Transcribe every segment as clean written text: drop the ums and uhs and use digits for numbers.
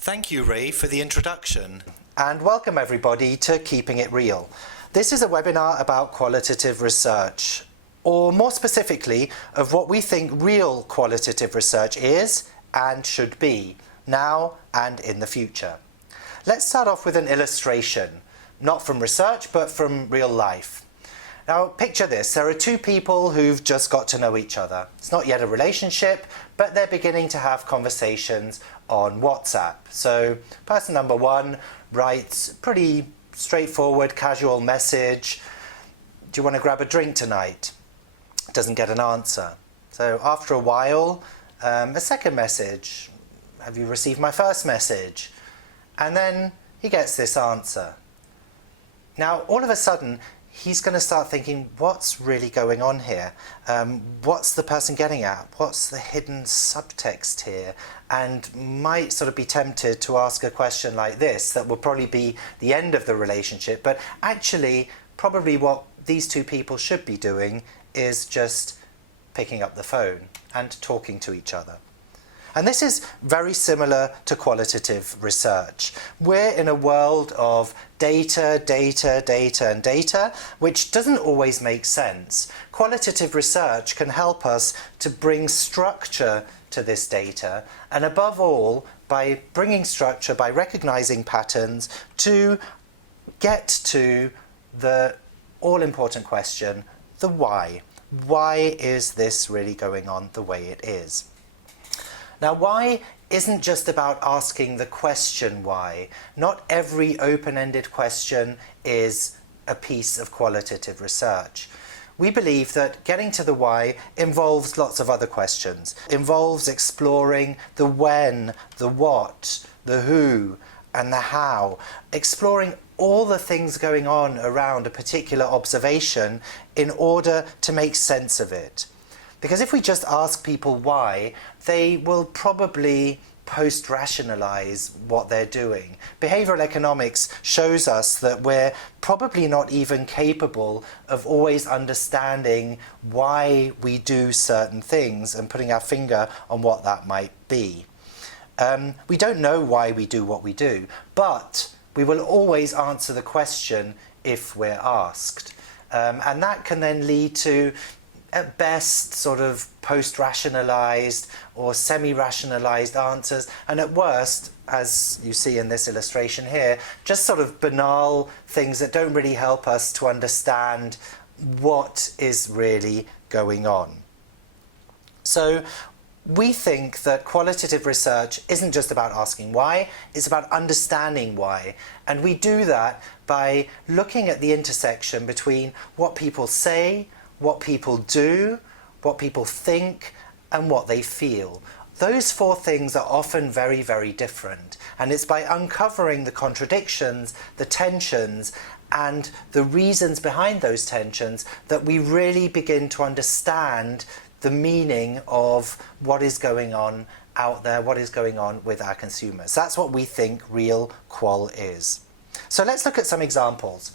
Thank you, Ray, for the introduction. And welcome everybody to Keeping It Real. This is a webinar about qualitative research, or more specifically, of what we think real qualitative research is and should be, now and in the future. Let's start off with an illustration, not from research, but from real life. Now, picture this. There are two people who've just got to know each other. It's not yet a relationship, but they're beginning to have conversations on WhatsApp. So, person number one writes a pretty straightforward, casual message. Do you want to grab a drink tonight? Doesn't get an answer. So, after a while, a second message. Have you received my first message? And then he gets this answer. Now, all of a sudden, he's going to start thinking, what's really going on here? What's the person getting at? What's the hidden subtext here? And might sort of be tempted to ask a question like this that will probably be the end of the relationship. But actually, probably what these two people should be doing is just picking up the phone and talking to each other. And this is very similar to qualitative research. We're in a world of data, and data, which doesn't always make sense. Qualitative research can help us to bring structure to this data, and above all, by bringing structure, by recognizing patterns, to get to the all-important question, the why. Why is this really going on the way it is? Now, why isn't just about asking the question why. Not every open-ended question is a piece of qualitative research. We believe that getting to the why involves lots of other questions. Involves exploring the when, the what, the who, and the how. Exploring all the things going on around a particular observation in order to make sense of it. Because if we just ask people why, they will probably post-rationalize what they're doing. Behavioral economics shows us that we're probably not even capable of always understanding why we do certain things and putting our finger on what that might be. We don't know why we do what we do, but we will always answer the question if we're asked. And that can then lead to, at best, sort of post-rationalized or semi-rationalized answers, and at worst, as you see in this illustration here, just sort of banal things that don't really help us to understand what is really going on. So we think that qualitative research isn't just about asking why, it's about understanding why. And we do that by looking at the intersection between what people say, what people do, what people think, and what they feel. Those four things are often very, very different. And it's by uncovering the contradictions, the tensions, and the reasons behind those tensions that we really begin to understand the meaning of what is going on out there, what is going on with our consumers. That's what we think real qual is. So let's look at some examples.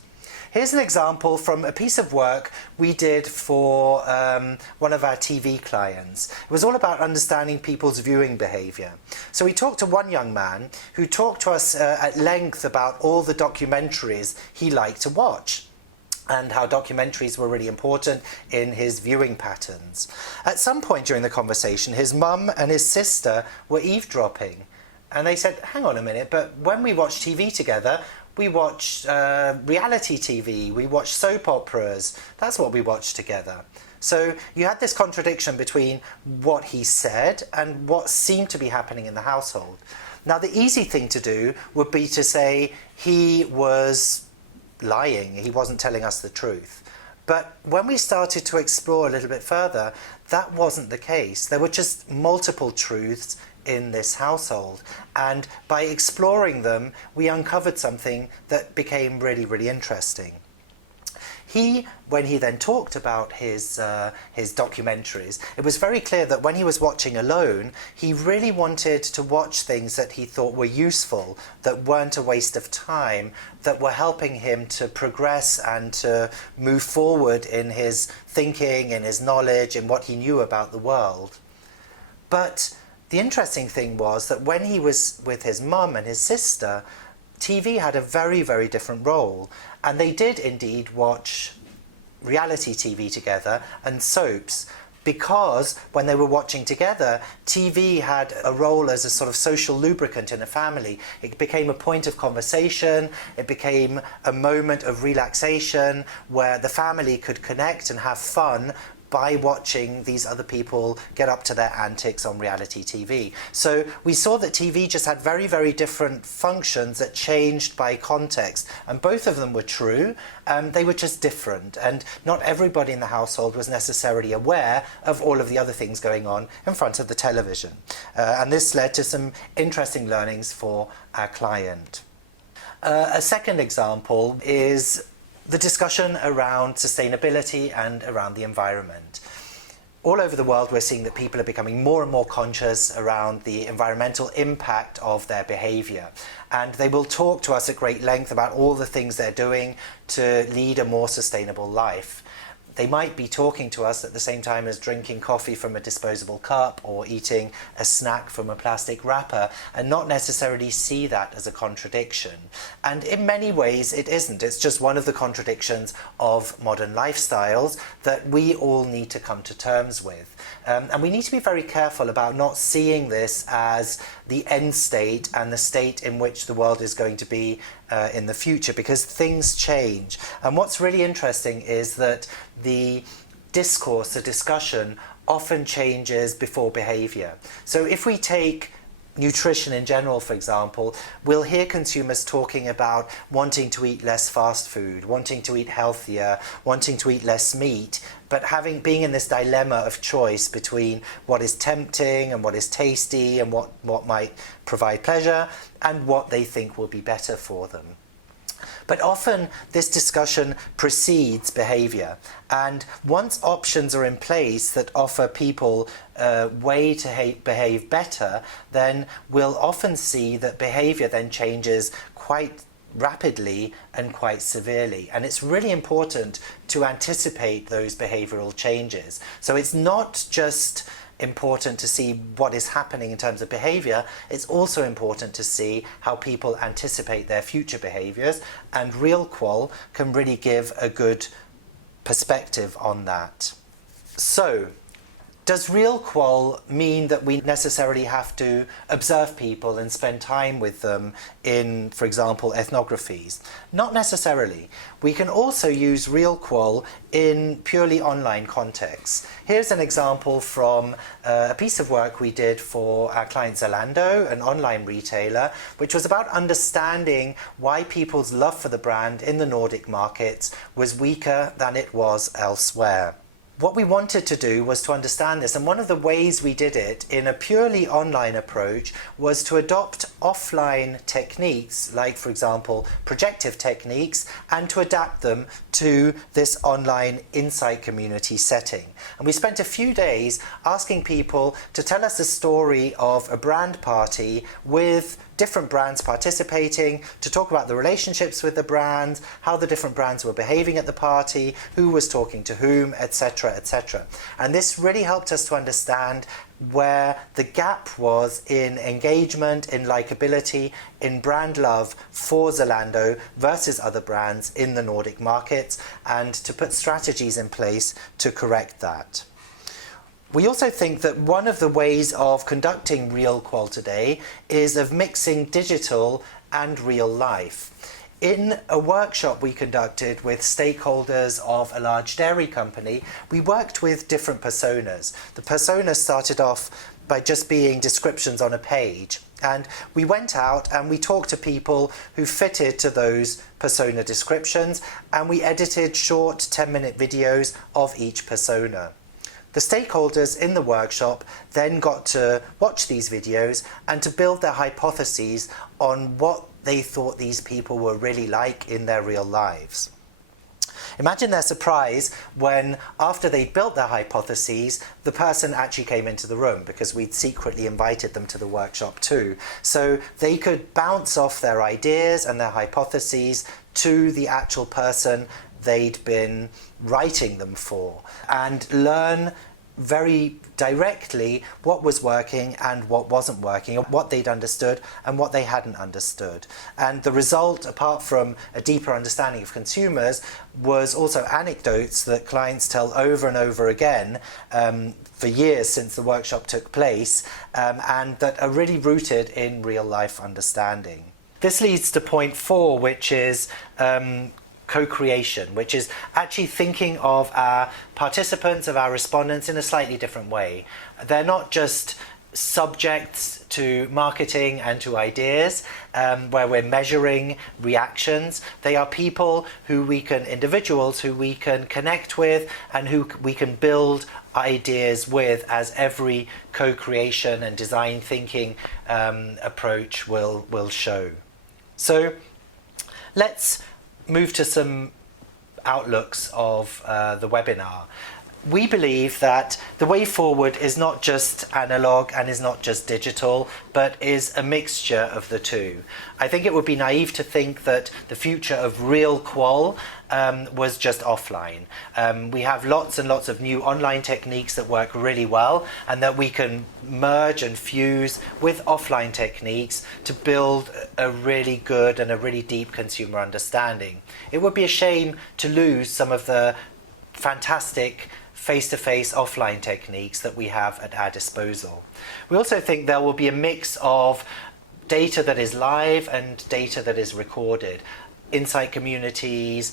Here's an example from a piece of work we did for one of our TV clients. It was all about understanding people's viewing behaviour. So we talked to one young man who talked to us at length about all the documentaries he liked to watch and how documentaries were really important in his viewing patterns. At some point during the conversation, his mum and his sister were eavesdropping. And they said, hang on a minute, but when we watch TV together, we watch reality TV, we watch soap operas. That's what we watch together. So you had this contradiction between what he said and what seemed to be happening in the household. Now, the easy thing to do would be to say he was lying, he wasn't telling us the truth. But when we started to explore a little bit further, that wasn't the case. There were just multiple truths in this household, and by exploring them we uncovered something that became really, really interesting. When he then talked about his documentaries, it was very clear that when he was watching alone, he really wanted to watch things that he thought were useful, that weren't a waste of time, that were helping him to progress and to move forward in his thinking, in his knowledge, in what he knew about the world. But the interesting thing was that when he was with his mum and his sister, TV had a very, very different role. And they did indeed watch reality TV together and soaps, because when they were watching together, TV had a role as a sort of social lubricant in a family. It became a point of conversation, it became a moment of relaxation where the family could connect and have fun by watching these other people get up to their antics on reality TV. So we saw that TV just had very, very different functions that changed by context, and both of them were true. They were just different, and not everybody in the household was necessarily aware of all of the other things going on in front of the television. And this led to some interesting learnings for our client. A second example is the discussion around sustainability and around the environment. All over the world, we're seeing that people are becoming more and more conscious around the environmental impact of their behaviour. And they will talk to us at great length about all the things they're doing to lead a more sustainable life. They might be talking to us at the same time as drinking coffee from a disposable cup or eating a snack from a plastic wrapper, and not necessarily see that as a contradiction. And in many ways it isn't. It's just one of the contradictions of modern lifestyles that we all need to come to terms with. And we need to be very careful about not seeing this as the end state and the state in which the world is going to be in the future, because things change. And what's really interesting is that the discourse, the discussion, often changes before behaviour. So if we take nutrition in general, for example, we'll hear consumers talking about wanting to eat less fast food, wanting to eat healthier, wanting to eat less meat, but being in this dilemma of choice between what is tempting and what is tasty and what might provide pleasure and what they think will be better for them. But often this discussion precedes behaviour, and once options are in place that offer people a way to behave better, then we'll often see that behaviour then changes quite rapidly and quite severely. And it's really important to anticipate those behavioural changes. So it's not just important to see what is happening in terms of behaviour, it's also important to see how people anticipate their future behaviours, and Real Qual can really give a good perspective on that. So, does Real Qual mean that we necessarily have to observe people and spend time with them in, for example, ethnographies? Not necessarily. We can also use Real Qual in purely online contexts. Here's an example from a piece of work we did for our client Zalando, an online retailer, which was about understanding why people's love for the brand in the Nordic markets was weaker than it was elsewhere. What we wanted to do was to understand this, and one of the ways we did it in a purely online approach was to adopt offline techniques, like, for example, projective techniques, and to adapt them to this online insight community setting. And we spent a few days asking people to tell us the story of a brand party with different brands participating, to talk about the relationships with the brands, how the different brands were behaving at the party, who was talking to whom, etc., etc. And this really helped us to understand where the gap was in engagement, in likability, in brand love for Zalando versus other brands in the Nordic markets, and to put strategies in place to correct that. We also think that one of the ways of conducting Real Qual today is of mixing digital and real life. In a workshop we conducted with stakeholders of a large dairy company, we worked with different personas. The personas started off by just being descriptions on a page, and we went out and we talked to people who fitted to those persona descriptions, and we edited short 10-minute videos of each persona. The stakeholders in the workshop then got to watch these videos and to build their hypotheses on what they thought these people were really like in their real lives. Imagine their surprise when, after they built their hypotheses, the person actually came into the room, because we'd secretly invited them to the workshop too. So they could bounce off their ideas and their hypotheses to the actual person they'd been writing them for, and learn very directly what was working and what wasn't working, what they'd understood and what they hadn't understood. And the result, apart from a deeper understanding of consumers, was also anecdotes that clients tell over and over again for years since the workshop took place, and that are really rooted in real life understanding. This leads to point 4, which is co-creation, which is actually thinking of our participants, of our respondents in a slightly different way. They're not just subjects to marketing and to ideas where we're measuring reactions. They are people individuals who we can connect with and who we can build ideas with, as every co-creation and design thinking approach will show. So let's move to some outlooks of the webinar. We believe that the way forward is not just analog and is not just digital, but is a mixture of the two. I think it would be naive to think that the future of real Qual was just offline. We have lots and lots of new online techniques that work really well and that we can merge and fuse with offline techniques to build a really good and a really deep consumer understanding. It would be a shame to lose some of the fantastic face-to-face offline techniques that we have at our disposal. We also think there will be a mix of data that is live and data that is recorded. Insight communities,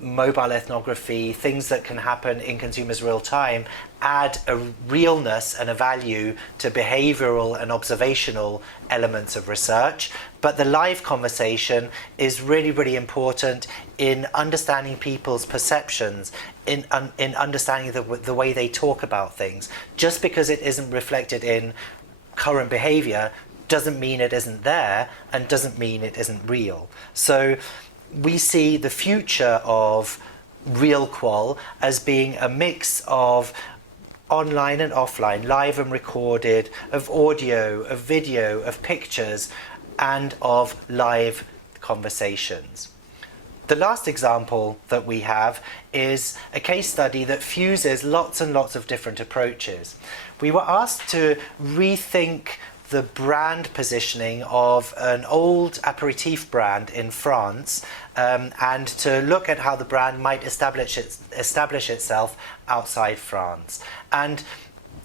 mobile ethnography, things that can happen in consumers real time add a realness and a value to behavioral and observational elements of research. But the live conversation is really, really important in understanding people's perceptions, in understanding the way they talk about things. Just because it isn't reflected in current behavior doesn't mean it isn't there and doesn't mean it isn't real. So we see the future of real Qual as being a mix of online and offline, live and recorded, of audio, of video, of pictures, and of live conversations. The last example that we have is a case study that fuses lots and lots of different approaches. We were asked to rethink the brand positioning of an old aperitif brand in France, and to look at how the brand might establish itself outside France. And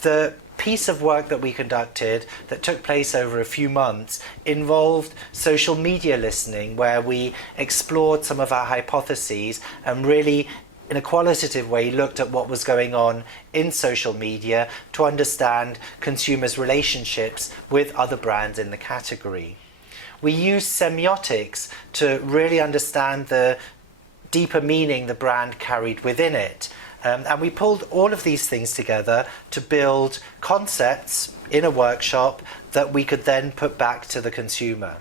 the piece of work that we conducted that took place over a few months involved social media listening, where we explored some of our hypotheses and really in a qualitative way looked at what was going on in social media to understand consumers' relationships with other brands in the category. We used semiotics to really understand the deeper meaning the brand carried within it. And we pulled all of these things together to build concepts in a workshop that we could then put back to the consumer.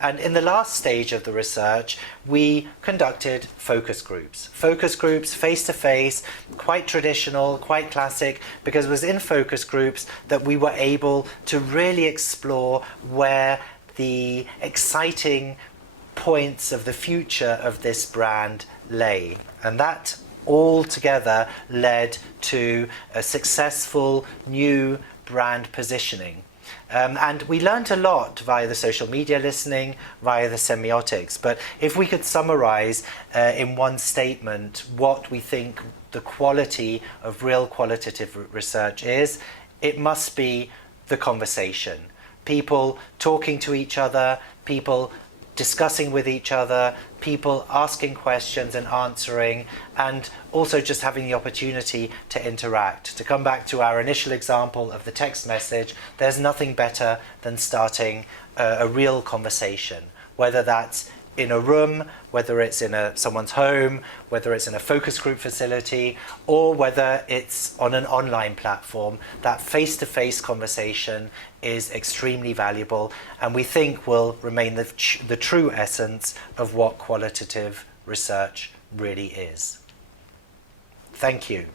And in the last stage of the research, we conducted focus groups. Focus groups, face-to-face, quite traditional, quite classic, because it was in focus groups that we were able to really explore where the exciting points of the future of this brand lay. And that all together led to a successful new brand positioning. And we learned a lot via the social media listening, via the semiotics. But if we could summarize in one statement what we think the quality of real qualitative research is, it must be the conversation. People talking to each other, people discussing with each other, people asking questions and answering, and also just having the opportunity to interact. To come back to our initial example of the text message, there's nothing better than starting a real conversation, whether that's in a room, whether it's in someone's home, whether it's in a focus group facility, or whether it's on an online platform. That face-to-face conversation is extremely valuable, and we think will remain the true essence of what qualitative research really is. Thank you.